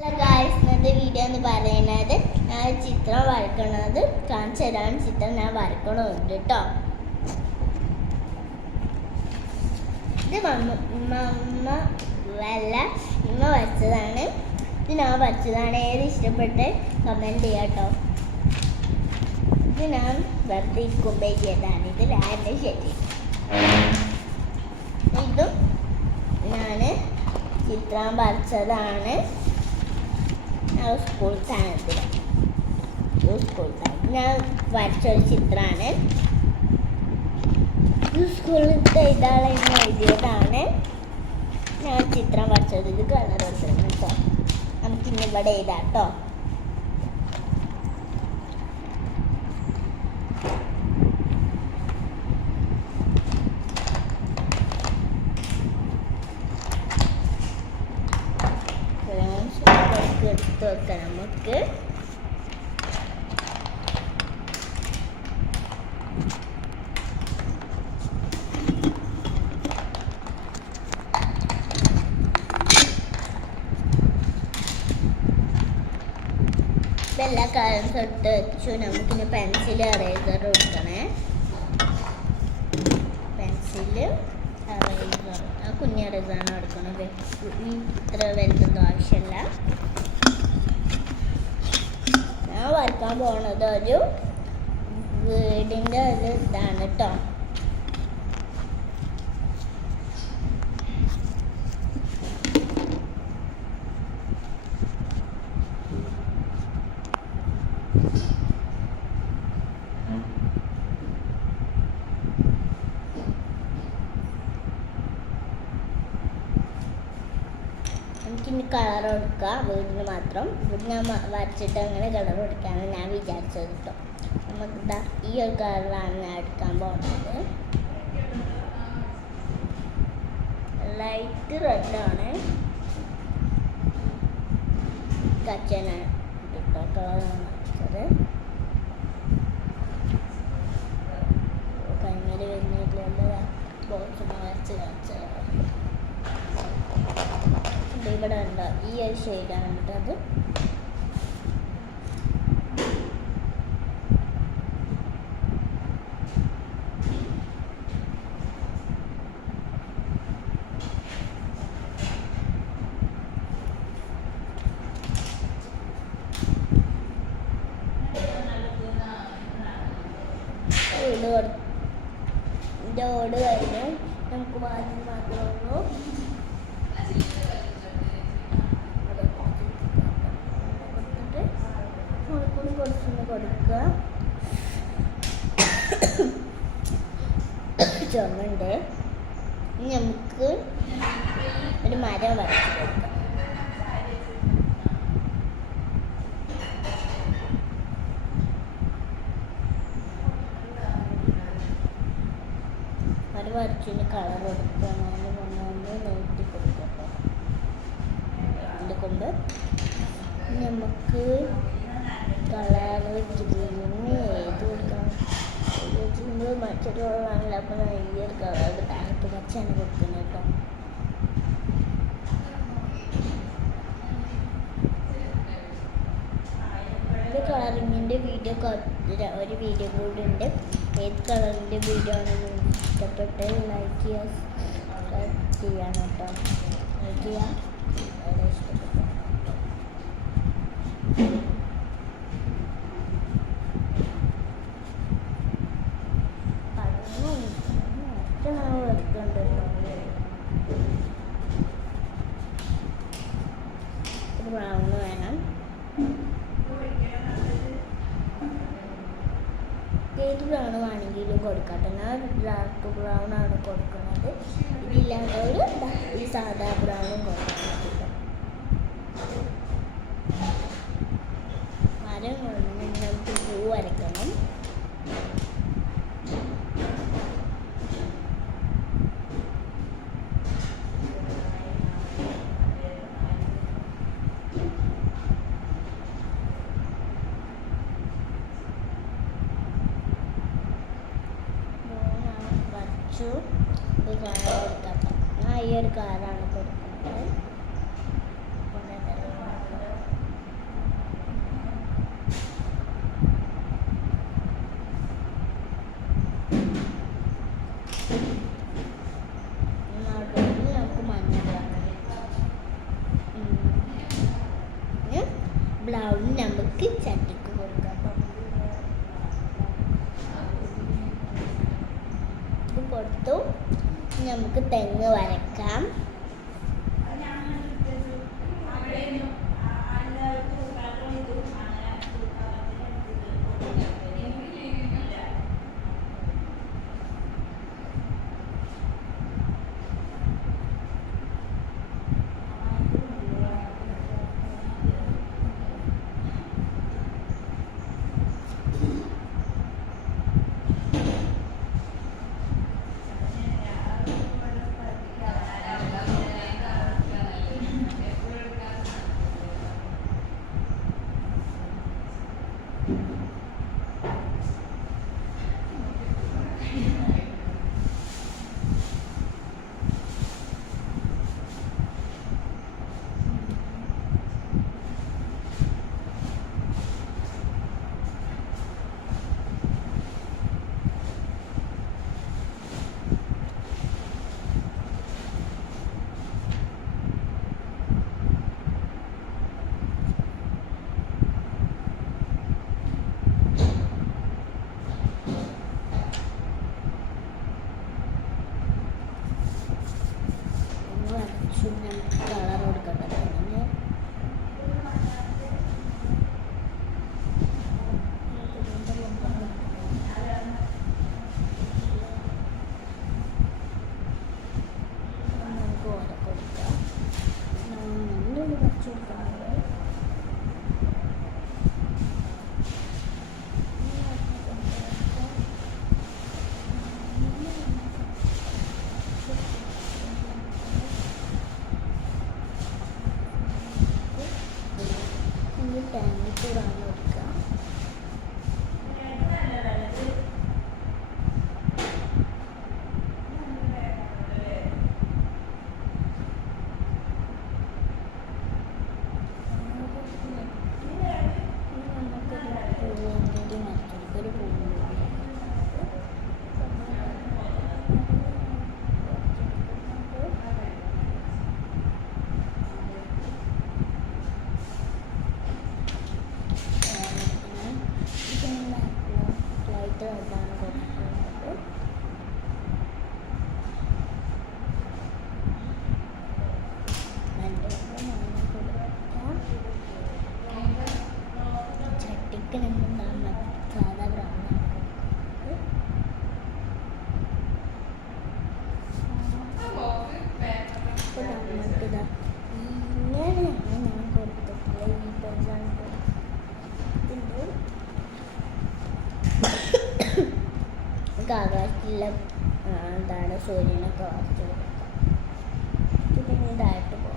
Hello guys, ഇന്നത്തെ video എന്ന് പറയുന്നത് ഞാൻ ചിത്രം വരയ്ക്കണത് കാണിച്ചു തരാണ്. ചിത്രം ഞാൻ വരയ്ക്കണമുണ്ട് കേട്ടോ. ഇത് ഇമ്മ വരച്ചതാണ്. ഇത് ഞാൻ വരച്ചതാണ്. ഏത് ഇഷ്ടപ്പെട്ട് കമൻറ്റ് ചെയ്യാം കേട്ടോ. ഇത് ഞാൻ വെറുതെ ഇരിക്കുമ്പോൾ ചെയ്തതാണ്. ഇത് രാവിലെ ശരി. ഇതും ഞാൻ ചിത്രം വരച്ചതാണ്. സ്കൂൾ സ്ഥാനത്തിൽ ഞാൻ വരച്ചൊരു ചിത്രമാണ്. സ്കൂളിലത്തെ ഇതാളെ എഴുതിയതാണ്. ഞാൻ ചിത്രം വരച്ചത്. ഇത് കളർ വെക്കണം കേട്ടോ. നമുക്കിന്ന് ഇവിടെ എഴുതാം കേട്ടോ. എടുത്ത് വെക്കാം നമുക്ക്. എല്ലാ കളേഴ്സ് എടുത്ത് വെച്ചു. നമുക്കിനി പെൻസിൽ എറേസർ എടുക്കണേ. പെൻസില് എറേസർ കുഞ്ഞ് എറേസറാണ് എടുക്കണത്. ഇത്ര വലുതൊന്നും ആവശ്യമില്ല. ഞാൻ വരയ്ക്കാൻ പോണത് ഒരു വീടിൻ്റെ ഒരു ഇതാണ് കേട്ടോ. എനിക്കിനി കളർ കൊടുക്കാം. വീടിന് മാത്രം. വീട് ഞാൻ വരച്ചിട്ട് അങ്ങനെ കളർ കൊടുക്കാമെന്ന് ഞാൻ വിചാരിച്ചത് കേട്ടോ. നമുക്ക് ഈ ഒരു കളറാണ് ഞാൻ എടുക്കാൻ പോകുന്നത്. ലൈറ്റ് റെഡാണ്. കച്ചനാണ് കേട്ടോ കളറാണ് വരച്ചത്. കണ്ണിൽ വരുന്നില്ലല്ലോ. ബോക്സ് വരച്ച് കാണിച്ചത് ഇവിടെ ഉണ്ടോ. ഈ ഒരു ഷെയ്ഡാണ് കേട്ടോ അത്. ഇതിൻ്റെ ഓട് കഴിഞ്ഞു. നമുക്ക് വാങ്ങി മാത്രമേ ഉള്ളൂ. കുറച്ചൊന്ന് കൊടുക്കുക. ചുമണ്ട്. ഇനി നമുക്ക് ഒരു മരം വരച്ച് കൊടുക്കാം. മരം വരച്ചിന് കളർ കൊടുക്കുക. നീട്ടി കൊടുക്കുക. അതുകൊണ്ട് നമുക്ക് കളർ ഗ്രീന് ഏത് കൊടുക്കണം. മറ്റൊരാണല്ലോ. അപ്പം ഈ ഒരു കളർ ടാങ്ക് പച്ചയാണ് കൊടുക്കുന്നത് കേട്ടോ. ഇത് കളറിങ്ങിൻ്റെ വീഡിയോ ഒരു വീഡിയോ കൂടി ഉണ്ട്. ഏത് കളറിൻ്റെ വീഡിയോ ആണെന്ന് ഇഷ്ടപ്പെട്ട് ലൈക്ക് ചെയ്യുക, സബ്സ്ക്രൈബ് ചെയ്യണം കേട്ടോ. ലൈക്ക് ചെയ്യാം. വളരെ ഇഷ്ടപ്പെട്ടു. ബ്രൗൺ വേണം. ഏത് ബ്രൗൺ വേണമെങ്കിലും കൊടുക്കട്ടെ. ഞാൻ ഡാർക്ക് ബ്രൗൺ ആണ് കൊടുക്കുന്നത്. ഇതില്ലാത്തവർ ഈ സാധാ ബ്രൗണും കൊടുക്കണം. മരം കൊണ്ട് നമുക്ക് പൂ വരയ്ക്കണം. ഇത് കളർ കൊടുക്കാം. ഞാൻ ഈ ഒരു കളറാണ് കൊടുക്കുന്നത്. ബ്രൗൺ നമുക്ക് ചട്ടിക്ക് കൊടുക്കാം. ഇത് കൊടുത്തു. നമുക്ക് തെങ്ങ് വരക്കാം. കളർ കൊടുക്കേണ്ടത് നമുക്ക് ഓല കൊടുക്കാം. നല്ലൊരു കുറച്ച് കൊടുക്കുന്നത് ടാങ്ക് വാങ്ങി കൊടുക്കാം. നമുക്കൊരു ഇതാണ് കൊടുക്കുന്നത്. ചട്ടിക്ക് നമ്മൾ സാധാ ബ്രൗൺ നമുക്കിതാ ഇങ്ങനെയാണ് ഞാൻ കൊടുത്തിട്ടുള്ളത്. ഈ പെൻസാണ് ആകാശത്തിലെ എന്താണ് സൂര്യനൊക്കെ വരച്ച് കൊടുക്കാം. പിന്നെ ഇതായിട്ട് പോകാം.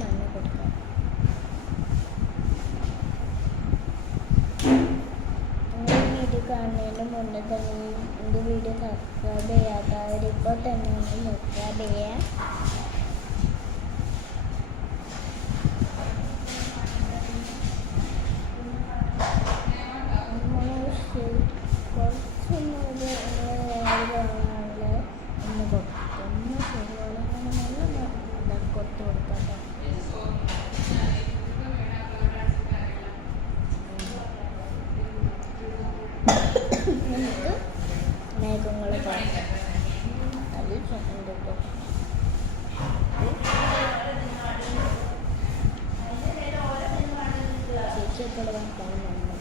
മണ്ണ് കൊടുക്കാം. വീഡിയോ കാണുന്നതിന് മുന്നേ തന്നെ എൻ്റെ വീഡിയോ സബ്സ്ക്രൈബ് ചെയ്യാത്തവരിപ്പോൾ തന്നെ ഒന്ന് സബ്സ്ക്രൈബ് ചെയ്യാം. നമുക്ക് മേഘങ്ങൾ കാണാം. അതിൽ ചേച്ചിയൊക്കെ കാണുന്നുണ്ട്.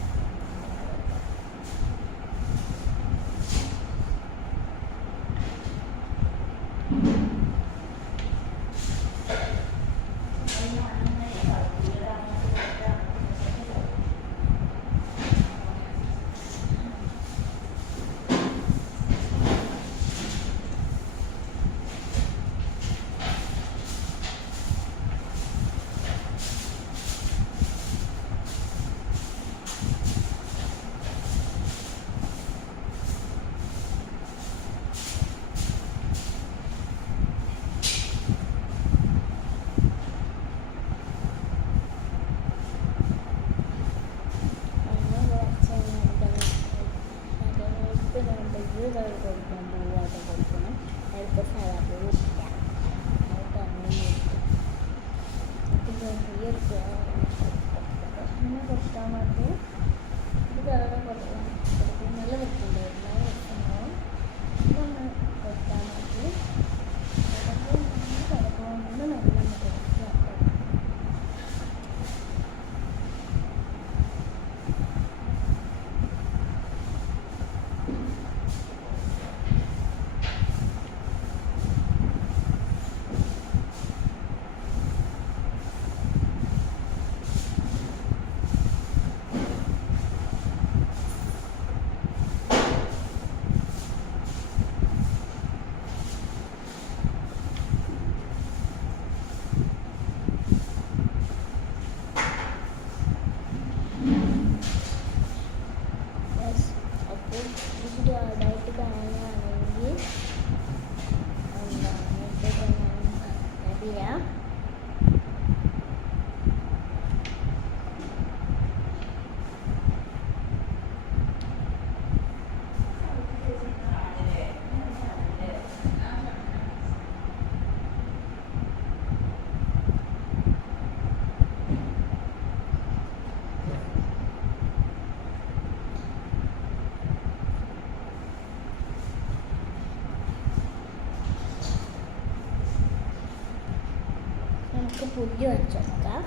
ഇതൊക്കെ കൊടുക്കണം, പൂവായിട്ട് കൊടുക്കണം. അതിപ്പോൾ സാധാപൂവില്ല, അതിപ്പോൾ അങ്ങനെ കൊടുക്കും. ഈ ഒരു ഇങ്ങനെ കൊടുത്താൽ മതി. ഇത് കളറ് കൊടുക്കും, നല്ല വൃത്തിയുണ്ടായിരുന്നു, നല്ല വൃത്തിയുണ്ടാവും. ഇതൊന്ന് കൊടുത്താൽ മതി. കിടക്കുകൊണ്ട് നല്ല കൊടുക്കുക. ആടായിട്ട് കാണുകയാണെങ്കിൽ അറിയാം. നമുക്ക് പുല്ല് വെച്ചെടുക്കാം.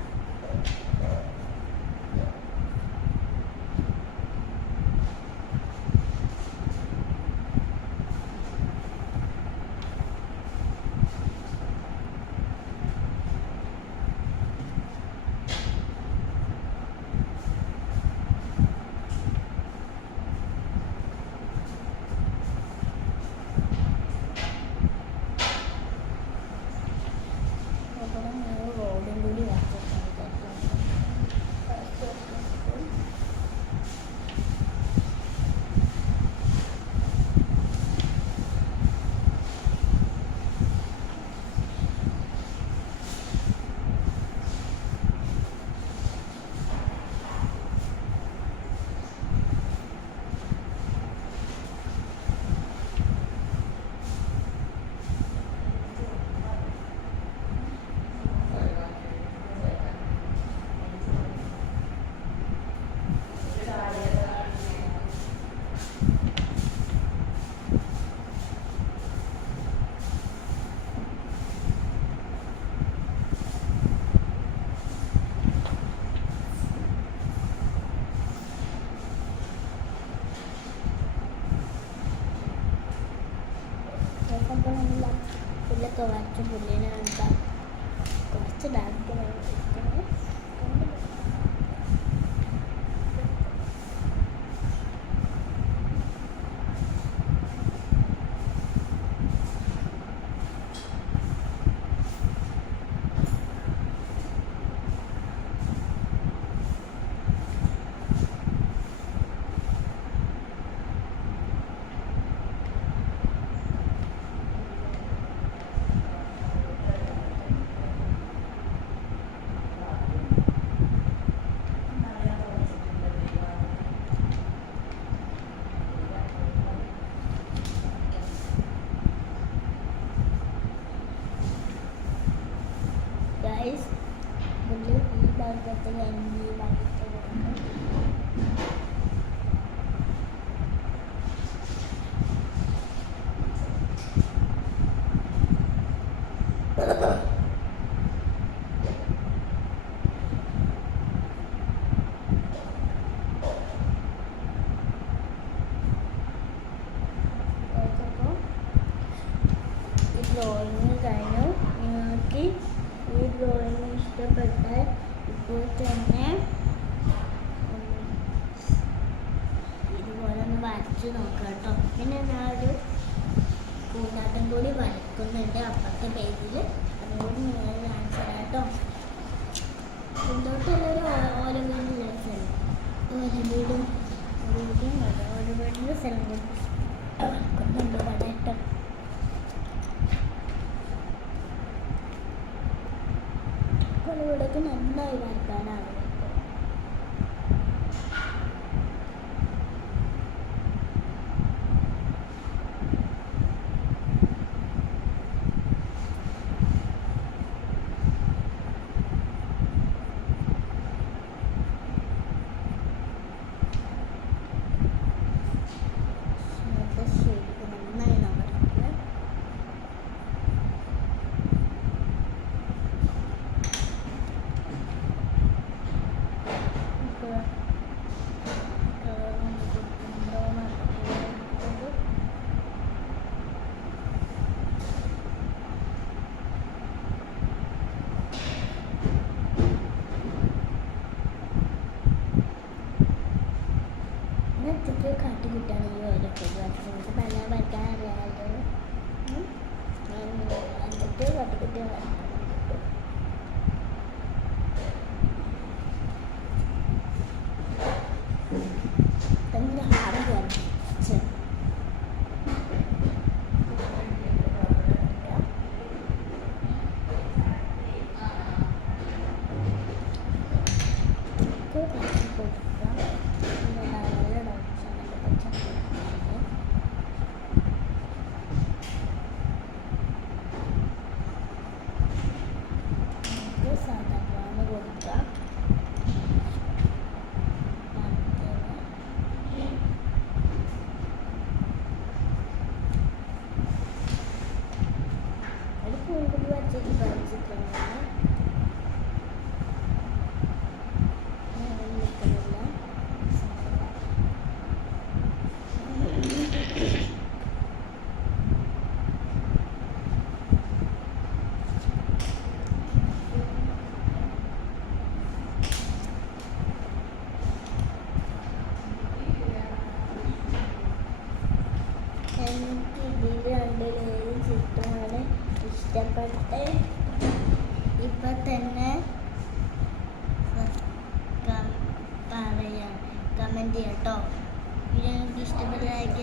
റോഡും കൂടി പുല്ലൊക്കെ വരച്ച് പുല്ലിനെ കണ്ടാൽ കുറച്ച് ഡാൻസ് പുല്ല് ഈ ഭാഗത്ത് കഴിഞ്ഞ് ഈ ഭാഗത്ത് ഡ്രോയിങ് കഴിഞ്ഞു. നിങ്ങൾക്ക് ഈ ഡ്രോയിങ് ഇഷ്ടപ്പെട്ടാൽ ഇപ്പോൾ തന്നെ ഇതുപോലെ ഒന്ന് വരച്ച് നോക്കാം കേട്ടോ. പിന്നെ ഞാനൊരു പൂന്തോട്ടം കൂടി വരക്കുന്നുണ്ട് അപ്പുറത്തെ പേജിൽ, അതുകൂടി നിങ്ങൾ കാണിച്ചു തരാം കേട്ടോ. പൂന്തോട്ടം ഒരു ഓരോ വീടിൻ്റെ സ്ഥലം, ഓരോ വീടും ഓരോ വീടിൻ്റെ സ്ഥലം കൂടി വരക്കുന്നുണ്ട് അവിടെ കേട്ടോ. ഇവിടേക്ക് നന്നായി വരക്കാനാണ്. വീഡിയോ കാട്ടിക്കിട്ടാണെങ്കിൽ ഓരോക്കെ നമുക്ക് നല്ല വരയ്ക്കാൻ അറിയാമല്ലോ. എന്നിട്ട് കാട്ടിക്കുട്ടി വരയ്ക്കണം. തന്നെ ആറ് വരച്ച് സാധാരണ കൊടുക്കാം. അത് കൂടുതൽ വരച്ചിട്ട് പഠിച്ചിട്ടുണ്ടെങ്കിൽ നിൽക്കുന്നില്ല. എനിക്ക് ഇതിൽ രണ്ടിലേത് ചിത്രമാണ് ഇഷ്ടപ്പെട്ട് ഇപ്പം തന്നെ പറയാം, കമൻറ്റ് ചെയ്യാം കേട്ടോ. വീഡിയോ നിങ്ങൾക്ക് ഇഷ്ടപ്പെട്ട ലൈക്ക്